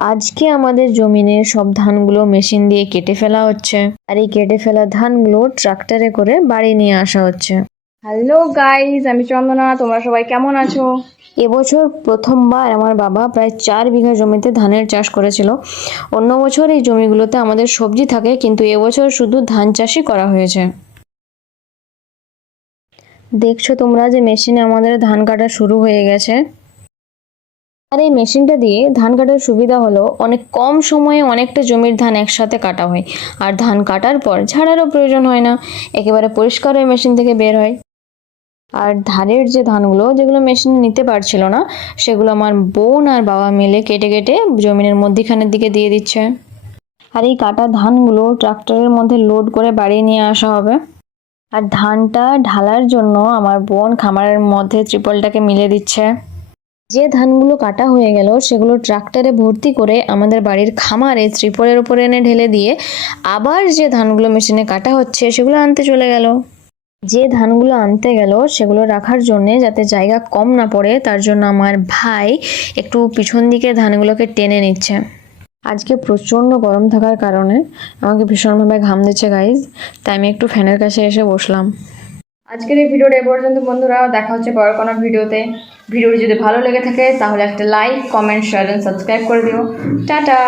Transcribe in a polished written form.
আজকে আমাদের জমিনের সব ধানগুলো মেশিন দিয়ে কেটে ফেলা হচ্ছে, আর এই কেটে ফেলা ধানগুলো ট্রাক্টরে করে বাড়ি নিয়ে আসা হচ্ছে। হ্যালো গাইজ, আমি চন্দনা। তোমরা সবাই কেমন আছো? এবছর প্রথমবার আমার বাবা প্রায় 4 বিঘা জমিতে ধানের চাষ করেছিল। অন্য বছর এই জমিগুলোতে আমাদের সবজি থাকে, কিন্তু এবছর শুধু ধান চাষই করা হয়েছে। দেখছো তোমরা যে মেশিনে আমাদের ধান কাটা শুরু হয়ে গেছে। আর এই মেশিনটা দিয়ে ধান কাটার সুবিধা হলো অনেক কম সময়ে অনেকটা জমির ধান একসাথে কাটা হয়, আর ধান কাটার পর ঝাড়ারও প্রয়োজন হয় না, একেবারে পরিষ্কার হয়ে মেশিন থেকে বের হয়। আর ধানের যে ধানগুলো যেগুলো মেশিনে নিতে পারছিল না, সেগুলো আমার বোন আর বাবা মিলে কেটে কেটে জমিনের মধ্যিখানের দিকে দিয়ে দিচ্ছে। আর এই কাটা ধানগুলো ট্রাক্টরের মধ্যে লোড করে বাড়ি নিয়ে আসা হবে। আর ধানটা ঢালার জন্য আমার বোন খামারের মধ্যে ত্রিপলটাকে মিলে দিচ্ছে। যে ধানগুলো কাটা হয়ে গেল সেগুলো ট্রাক্টরে ভর্তি করে আমাদের বাড়ির খামারে ত্রিপলের উপরে এনে ঢেলে দিয়ে আবার যে ধানগুলো মেশিনে কাটা হচ্ছে সেগুলো আনতে চলে গেল। যে ধানগুলো আনতে গেল সেগুলো রাখার জন্যে যাতে জায়গা কম না পড়ে, তার জন্য আমার ভাই একটু পিছন দিকে ধানগুলোকে টেনে নিচ্ছে। আজকে প্রচণ্ড গরম থাকার কারণে আমাকে ভীষণভাবে ঘাম দিচ্ছে গাইজ, তাই আমি একটু ফ্যানের কাছে এসে বসলাম। আজকের এই ভিডিওটা এ পর্যন্ত বন্ধুরা। দেখা হচ্ছে পরের কোনো ভিডিওতে। ভিডিওটি যদি ভালো লেগে থাকে তাহলে একটা like, comment, share and subscribe করে দিও। টাটা।